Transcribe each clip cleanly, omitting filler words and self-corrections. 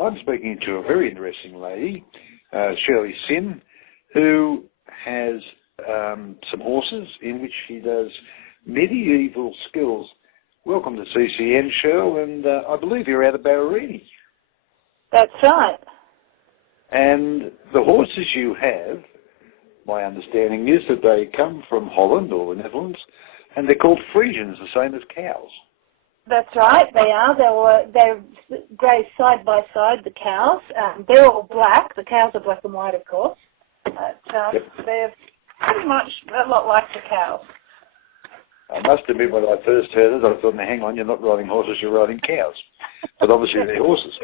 I'm speaking to a very interesting lady, Shirley Sim, who has some horses in which she does medieval skills. Welcome to CCN, Shirl, and I believe you're out of Barrerini. That's right. And the horses you have, my understanding is that they come from Holland or the Netherlands, and they're called Friesians, the same as cows. That's right, they are. They graze side by side, the cows. They're all black. The cows are black and white, of course. But they're pretty much a lot like the cows. I must admit, when I first heard it, I thought, now, hang on, you're not riding horses, you're riding cows. But obviously they're horses.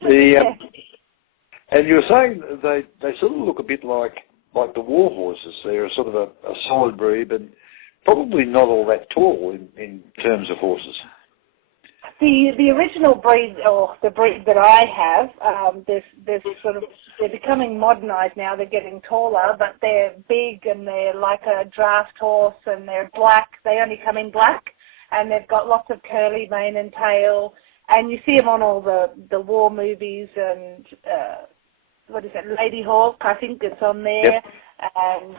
And you were saying they sort of look a bit like the war horses. They're sort of a solid breed, but probably not all that tall in terms of horses. The original breed, or the breed that I have, they're becoming modernised now. They're getting taller, but they're big and they're like a draft horse, and they're black. They only come in black, and they've got lots of curly mane and tail. And you see them on all the war movies and what is it, Lady Hawk? I think it's on there, yep. And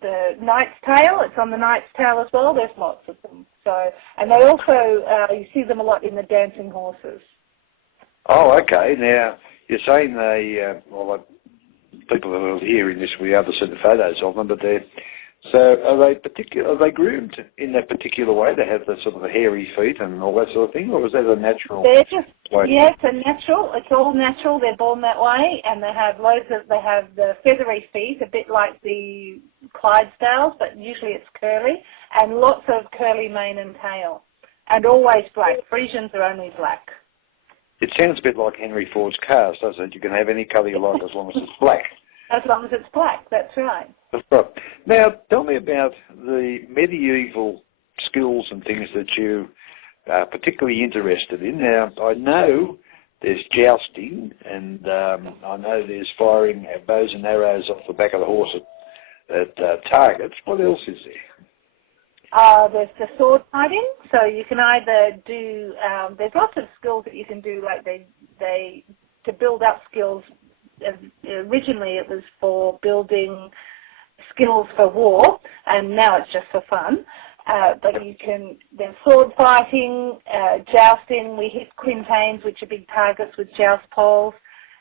the Knight's Tale. It's on the Knight's Tale as well. There's lots of them. So, and they also you see them a lot in the dancing horses. Oh, okay. Now you're saying people that are hearing this, we have seen the photos of them, but are they groomed in that particular way? They have the sort of the hairy feet and all that sort of thing, or is that a natural? They're just it's a natural. It's all natural. They're born that way, and they have they have the feathery feet, a bit like the Clydesdales, but usually it's curly, and lots of curly mane and tail, and always black. Friesians are only black. It sounds a bit like Henry Ford's cars, doesn't it? You can have any colour you like as long as it's black. As long as it's black, that's right. That's right. Now, tell me about the medieval skills and things that you are particularly interested in. Now, I know there's jousting, and I know there's firing bows and arrows off the back of the horse at targets. What else is there? There's the sword fighting, so you can either do, there's lots of skills that you can do, like to build up skills. Originally it was for building skills for war, and now it's just for fun. But there's sword fighting, jousting. We hit quintains, which are big targets with joust poles.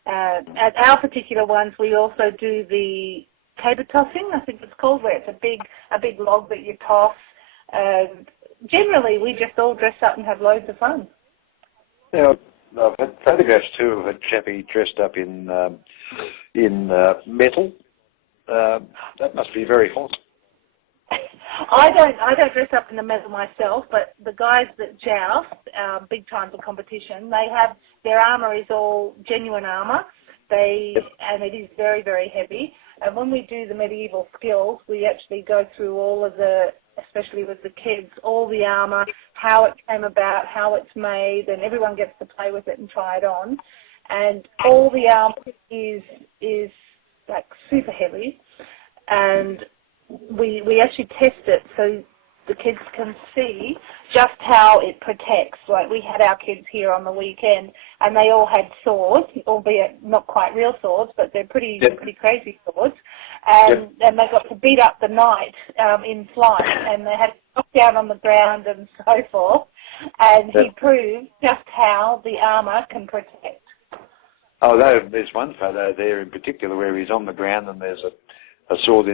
At our particular ones, we also do the caber tossing, I think it's called, where it's a big log that you toss. Generally, we just all dress up and have loads of fun. Now, I've had photographs too of a chappie dressed up in metal. That must be very hot. I don't dress up in the metal myself, but the guys that joust, big time for competition, they have their armour is all genuine armour. And it is very, very heavy. And when we do the medieval skills, we actually go through all of especially with the kids, all the armour, how it came about, how it's made, and everyone gets to play with it and try it on. And all the armour is like super heavy, and we actually test it so the kids can see just how it protects. Like, we had our kids here on the weekend, and they all had swords, albeit not quite real swords, but they're pretty crazy swords. And they got to beat up the knight in flight, and they had to knock down on the ground and so forth. And he proved just how the armour can protect. Oh, there's one photo there in particular where he's on the ground and there's a sword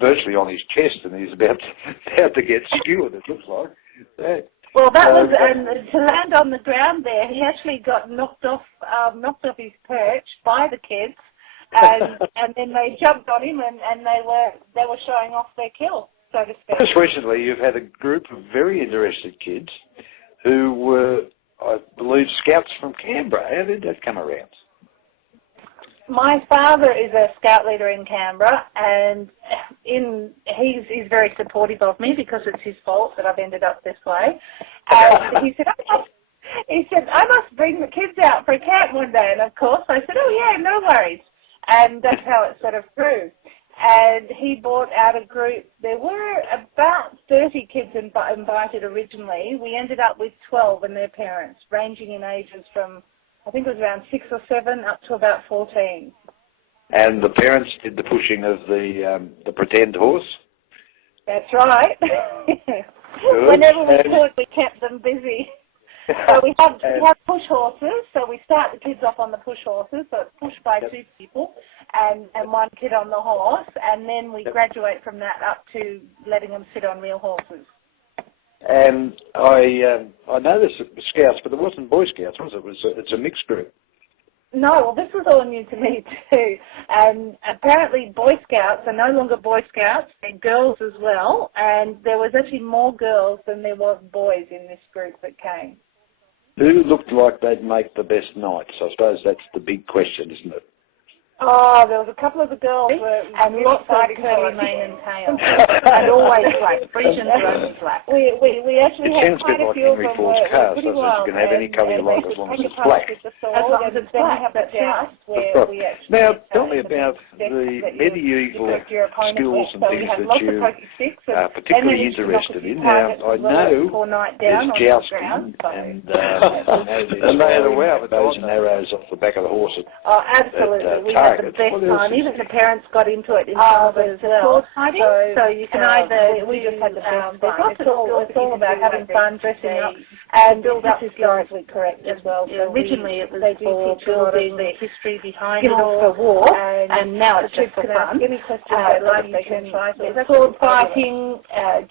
virtually on his chest, and he's about to get skewered, it looks like. Well, that was, and to land on the ground there, he actually got knocked off his perch by the kids, and then they jumped on him, and they were showing off their kill, so to speak. Just recently, you've had a group of very interested kids who were, I believe, scouts from Canberra. How did that come around? My father is a scout leader in Canberra, and he's very supportive of me because it's his fault that I've ended up this way. He said, I must bring the kids out for a camp one day, and of course I said, oh yeah, no worries. And that's how it sort of grew. And he brought out a group. There were about 30 kids invited originally. We ended up with 12 and their parents, ranging in ages from I think it was around 6 or 7 up to about 14. And the parents did the pushing of the pretend horse? That's right. Good. Whenever we could, we kept them busy. So we have push horses, so we start the kids off on the push horses, so it's pushed by 2 people and 1 kid on the horse, and then we graduate from that up to letting them sit on real horses. And I know there's Scouts, but it wasn't Boy Scouts, was it? It's a mixed group. No, well, this was all new to me too. And apparently Boy Scouts are no longer Boy Scouts, they're girls as well, and there was actually more girls than there was boys in this group that came. Who looked like they'd make the best knights? I suppose that's the big question, isn't it? Oh, there was a couple of the girls and really lots of curly mane and tail, and always black. Frisians are only black. We actually had quite a few of them were pretty wild. You can have any colour you like as long as it's black. As long as it's black, that's right. Now, tell me about the medieval skills and things that you are particularly interested in. Now, I know there's jousting, and they had a wow with bows and arrows off the back of the horse. Oh, absolutely. The best time. Even the parents got into it in some of it as well. So you can either, we just had the best fun. It's all about having fun, dressing up, and build up historically correct as well. So originally it was for building the history behind it all for war, and now it's just for fun. Any questions sword fighting,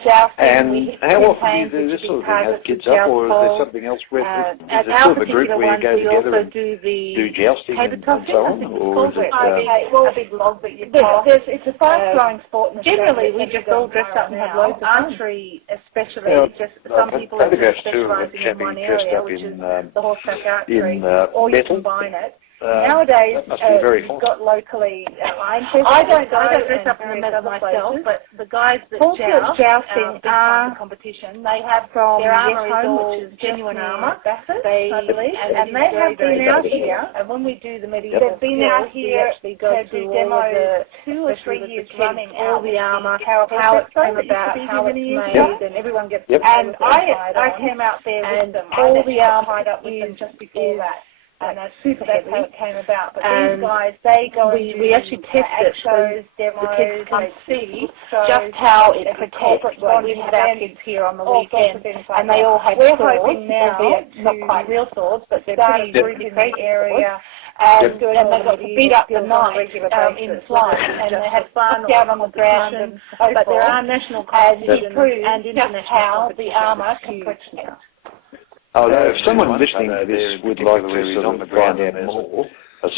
jousting. And how often do you do this sort of thing? Have kids up, or is there something else? Is it sort of a group where you go together and do jousting and so on? Or is it a big log that you toss. It's a fast-growing sport. Generally, we just all dress up and have loads of archery, especially. Just some people are specialising in one area, which is the horseback archery, or you combine it. Nowadays, you've got locally iron festival. I don't dress up in the medal myself, but the guys that jousting are competition. They have their armour is all genuine armour. And they have been out here, and when we do the medieval, they've been out here to do demos 2 or 3 years running. All the armour, how it came about, how it's made, and everyone gets. And I came out there with them. All the armour tied up with them just before that. And that's how it came about. But these guys, they go we actually test it shows, demos, the kids can see just how it protects. We had our kids here on the weekend, and they all had swords, albeit not quite real swords, but they're pretty great area. And they got to beat up the knight in flight, and they had fun down on the ground. But there are national competitions and international how the armour can protect. Oh, no, if someone listening to this would like to sort of find out more, are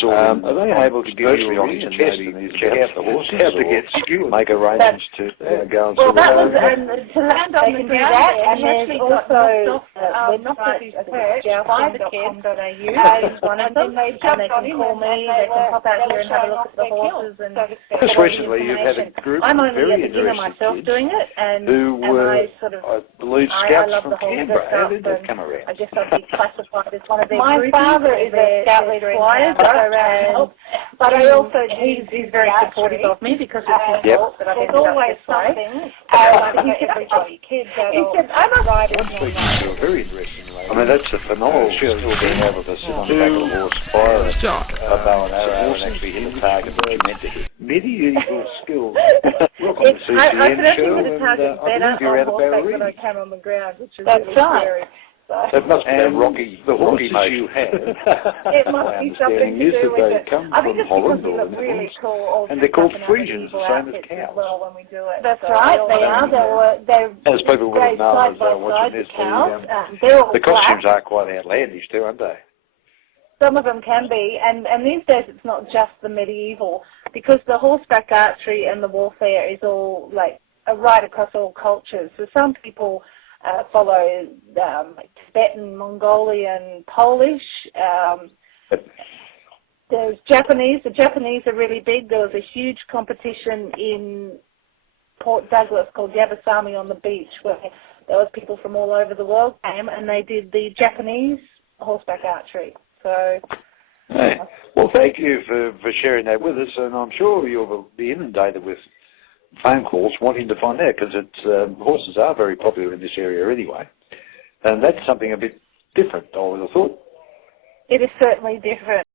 they able to give you a ring and maybe check out the horses or make arrangements to go and see that was, to land on the ground, and there's also website by the kids, and one of them, and they can call me, they can pop out here and have a look at the horses. And just recently you've had a group I'm only very at the beginner myself doing it, and I sort of, I believe, Scouts from Canberra. How did that come around? I guess I'd be classified as one of their groupies. My father is a scout leader in Canberra. But I also, he's very supportive of me because it's his fault that I've ended up this way. He said, everybody, kids, adults, I'm a rider. Very interesting. I mean, that's a phenomenal skill, being able to sit on the back of a horse, fire a bow and arrow, and actually hit the target that you meant to hit. Medieval skills. Welcome to CCN I could actually show, hit a target better on horseback than I can on the ground, which is really scary. It must be a rocky, the horses you have. It must be something to do with it. I think it's because they look really cool. And they're called Frisians, the same as cows. Well, when we do it. That's right, they are. They're as people would have known as watching this, the costumes are quite outlandish too, aren't they? Some of them can be, and these days it's not just the medieval, because the horseback archery and the warfare is all like right across all cultures. So some people follow Tibetan, Mongolian, Polish. There's Japanese. The Japanese are really big. There was a huge competition in Port Douglas called Yabasami on the beach, where there was people from all over the world came, and they did the Japanese horseback archery. So. Hey. Well, thank you for sharing that with us, and I'm sure you'll be inundated with phone calls wanting to find out, because horses are very popular in this area anyway, and that's something a bit different, I would have thought. It is certainly different.